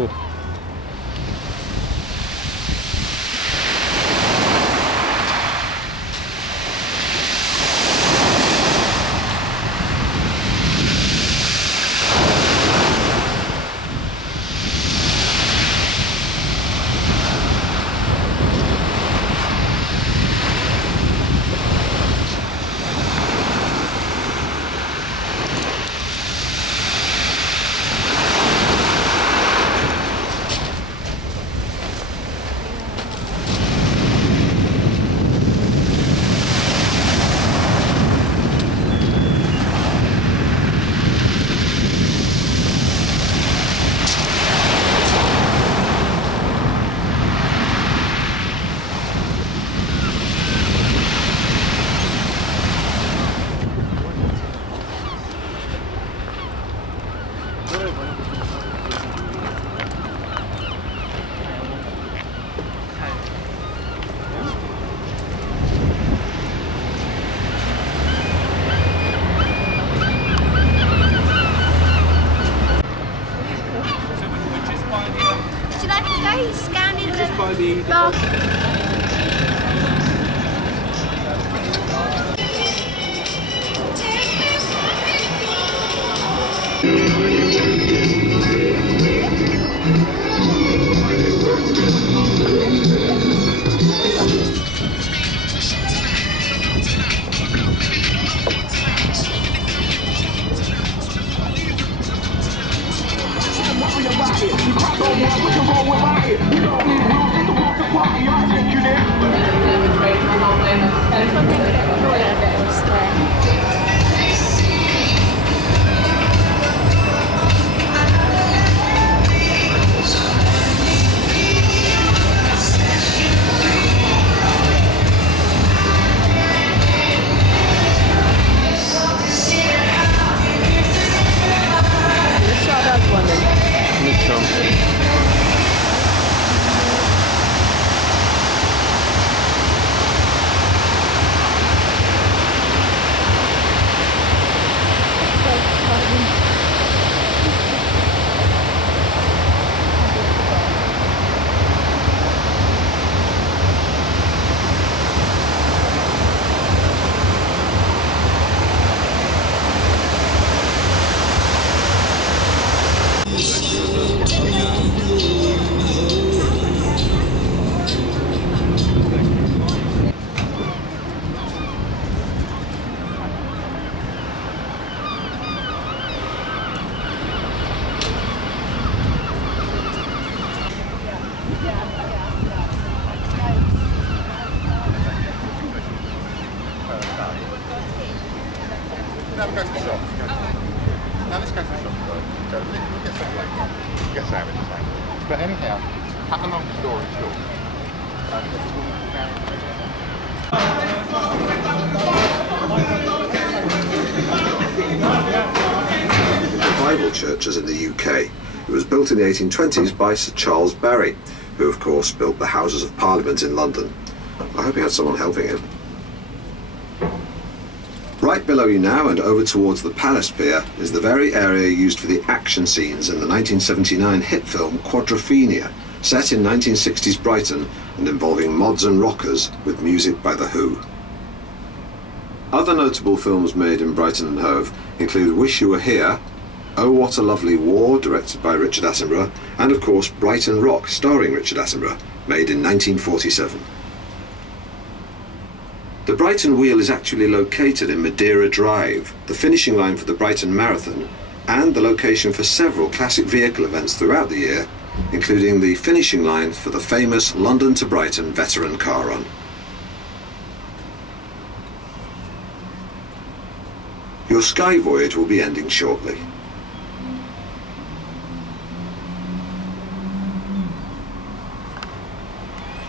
Oh. Now we go to the shop. Now let's go to the shop. We'll get something like that. We'll get sandwiches. But anyhow, cut a long story short. Bible churches in the UK. It was built in the 1820s by Sir Charles Barry, who of course built the Houses of Parliament in London. I hope he had someone helping him. Right below you now and over towards the Palace Pier is the very area used for the action scenes in the 1979 hit film Quadrophenia, set in 1960s Brighton and involving mods and rockers with music by The Who. Other notable films made in Brighton and Hove include Wish You Were Here, Oh What a Lovely War, directed by Richard Attenborough, and of course Brighton Rock, starring Richard Attenborough, made in 1947. The Brighton Wheel is actually located in Madeira Drive, the finishing line for the Brighton Marathon, and the location for several classic vehicle events throughout the year, including the finishing line for the famous London to Brighton veteran car run. Your sky voyage will be ending shortly.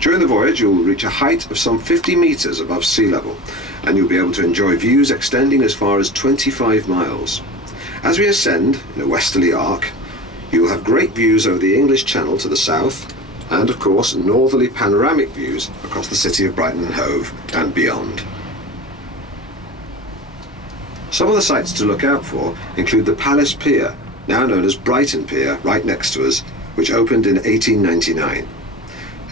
During the voyage, you'll reach a height of some 50 metres above sea level, and you'll be able to enjoy views extending as far as 25 miles. As we ascend in a westerly arc, you'll have great views over the English Channel to the south, and of course northerly panoramic views across the city of Brighton and Hove and beyond. Some of the sights to look out for include the Palace Pier, now known as Brighton Pier, right next to us, which opened in 1899.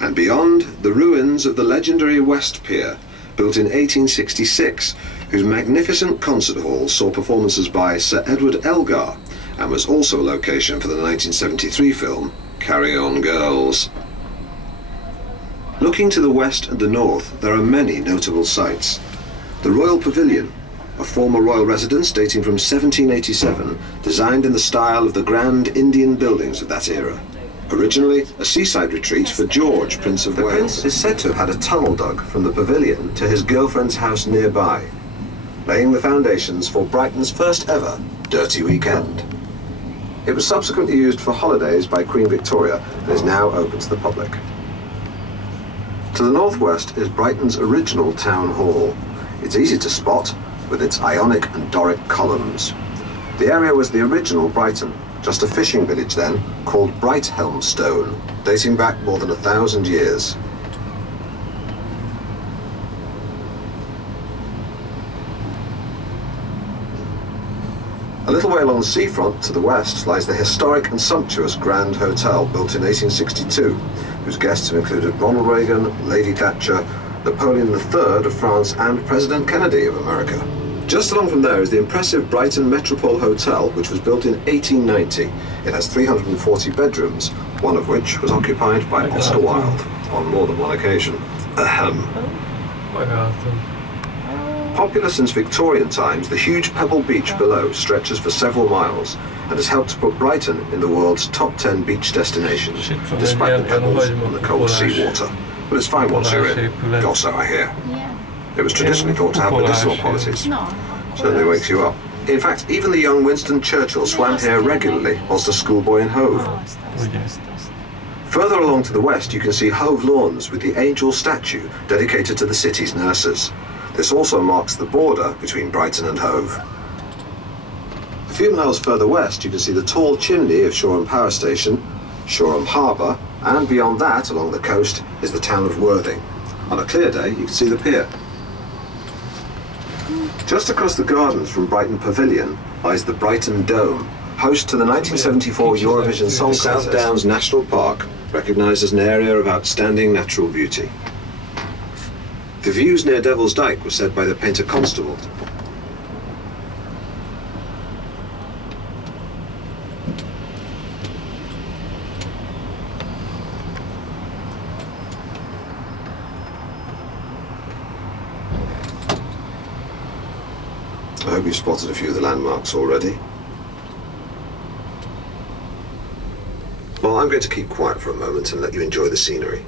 And beyond, the ruins of the legendary West Pier, built in 1866, whose magnificent concert hall saw performances by Sir Edward Elgar and was also a location for the 1973 film Carry On Girls. Looking to the west and the north, there are many notable sites. The Royal Pavilion, a former royal residence dating from 1787, designed in the style of the grand Indian buildings of that era. Originally a seaside retreat for George, Prince of Wales. The Prince is said to have had a tunnel dug from the pavilion to his girlfriend's house nearby, laying the foundations for Brighton's first ever Dirty Weekend. It was subsequently used for holidays by Queen Victoria and is now open to the public. To the northwest is Brighton's original town hall. It's easy to spot with its Ionic and Doric columns. The area was the original Brighton, just a fishing village then, called Brighthelmstone, dating back more than 1,000 years. A little way along the seafront to the west lies the historic and sumptuous Grand Hotel, built in 1862, whose guests have included Ronald Reagan, Lady Thatcher, Napoleon III of France and President Kennedy of America. Just along from there is the impressive Brighton Metropole Hotel, which was built in 1890. It has 340 bedrooms, one of which was occupied by Oscar Wilde on more than one occasion. Popular since Victorian times, the huge pebble beach below stretches for several miles and has helped to put Brighton in the world's top 10 beach destinations, despite the pebbles and the cold seawater. But it's fine once you're in, or so I hear. It was traditionally thought to have medicinal qualities. Certainly wakes you up. In fact, even the young Winston Churchill swam here regularly whilst a schoolboy in Hove. Further along to the west you can see Hove Lawns with the angel statue dedicated to the city's nurses. This also marks the border between Brighton and Hove. A few miles further west you can see the tall chimney of Shoreham Power Station, Shoreham Harbour, and beyond that, along the coast, is the town of Worthing. On a clear day you can see the pier. Just across the gardens from Brighton Pavilion lies the Brighton Dome, host to the 1974 Eurovision Song Contest. South Downs National Park, recognised as an area of outstanding natural beauty. The views near Devil's Dyke were said by the painter Constable. I hope you've spotted a few of the landmarks already. Well, I'm going to keep quiet for a moment and let you enjoy the scenery.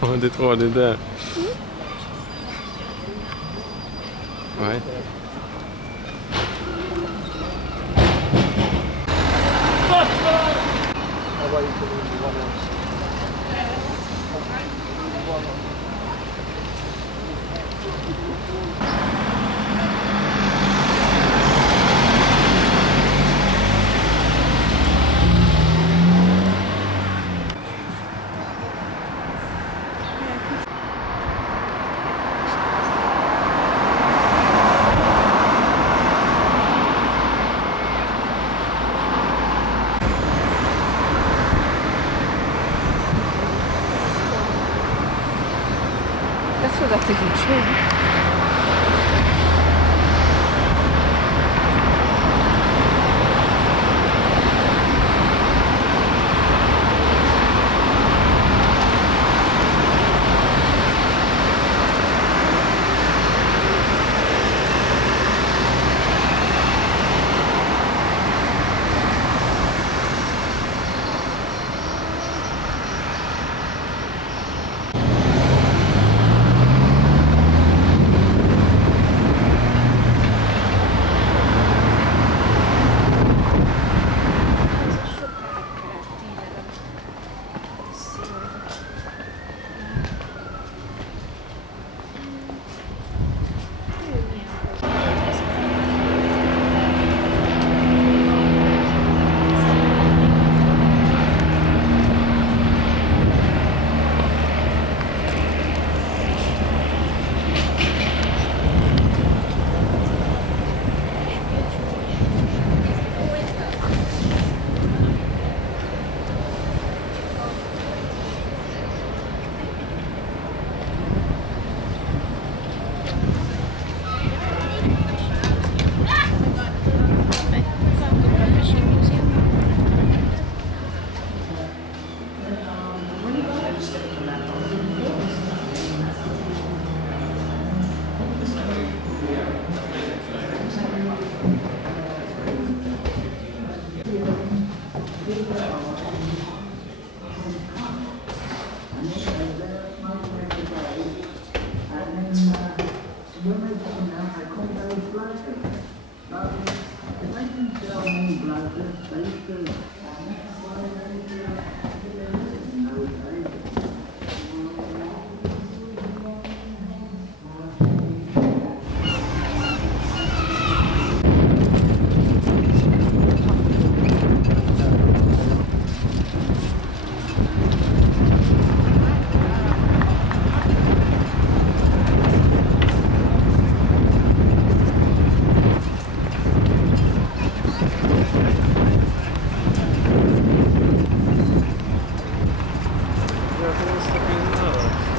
Ja, dit hoorde daar. Ouais. Adesso date che c'è.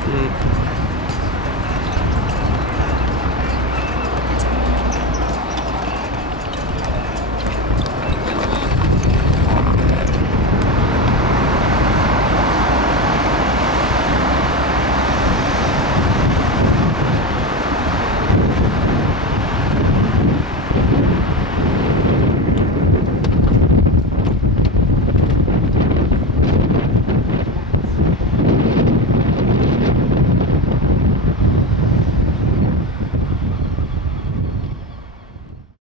Mm.